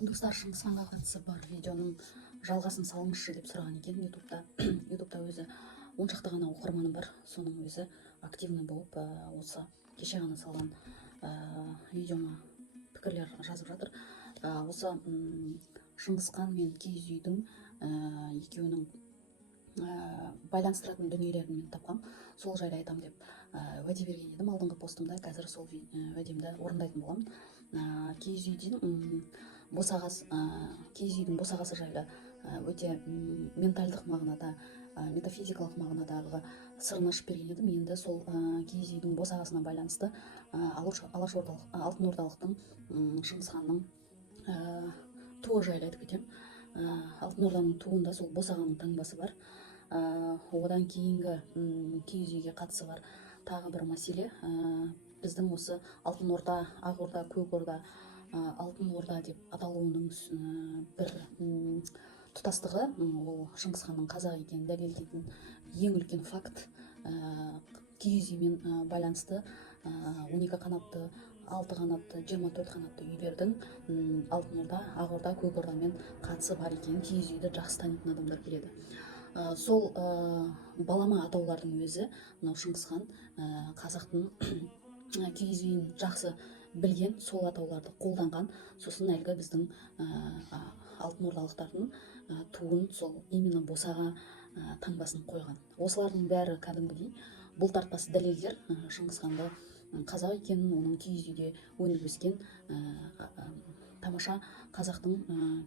достар, Шыңғысханға қатысы бар видеоның жалғасын салыңызшы деп сұраған екен ютубта. Ютубта өзі 10 шақты ғана оқырманы бар, соның өзі активный болып осы кеше ғана салған видеома пікірлер жазып жатыр. Осы Шыңғысхан мен киіз үйдің екеуінің байланыстыратын дүниелерін мен тапқам, сол жайлы айтам деп уәде берген едім алдыңғы постымда. Қазір сол уәдемді орындайтын боламын. Киіз үйдің босағасы жайлы өте ментальдық мағынада, метафизикалық мағынадағы сырын ашып берген едім. Енді сол киіз үйдің босағасына байланысты алтын ордалықтың Шыңғысханның туы жайлы айтып кетемін. Алтын орданың туында сол босағаның таңбасы бар. Одан кейінгі киіз үйге қатысы бар тағы бір мәселе, біздің осы алтын орда, ақ орда, көк орда, алтын орда деп аталуының бір тұтастығы, ол Шыңғысханның қазақ екенін дәлелдейтін ең үлкен факт. Киіз үймен байланысты 12 қанатты, 6 қанатты, 24 қанатты үйлердің алтын орда, ақ орда, көк ордамен қатысы бар екенін, киіз үйді жақсы танитын адамдар келеді. Сол балама атаулардың өзі мынау Шыңғысхан қазақтың киіз үйін жақсы білген, сол атауларды қолданған. Сосын әлгі біздің алтын ордалықтардың туын сол именно босаға таңбасын қойған. Осылардың бәрі кәдімгідей бұлтартпас дәлелдер Шыңғысханды қазақ екенін, оның киіз үйде өніп өскен тамаша қазақтың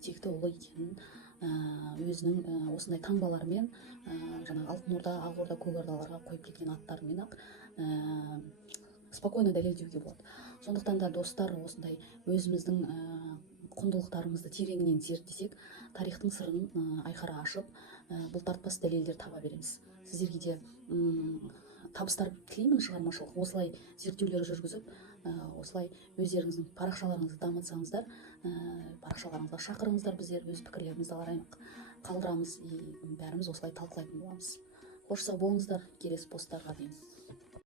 текті ұлы екенін, өзінің осындай таңбаларымен, жаңағы алтын орда, ақ орда, көк ордаларға қойып кеткен аттарымен ақ спокойно дәлелдеуге болады. Сондықтан да достар, осындай өзіміздің құндылықтарымызды тереңінен зерттесек, тарихтың сырын айқара ашып, бұлтартпас дәлелдер таба береміз. Сіздерге де табыстар тілеймін, шығармашылық осылай зерттеулер жүргізіп, осылай өздеріңіздің парақшаларыңызды дамытсаңыздар, парақшаларыңызға шақырыңыздар, біздер өз пікірлерімізді қалдырамыз, бәріміз осылай талқылайтын боламыз. Қош сау болыңыздар, келесі посттарға дейін.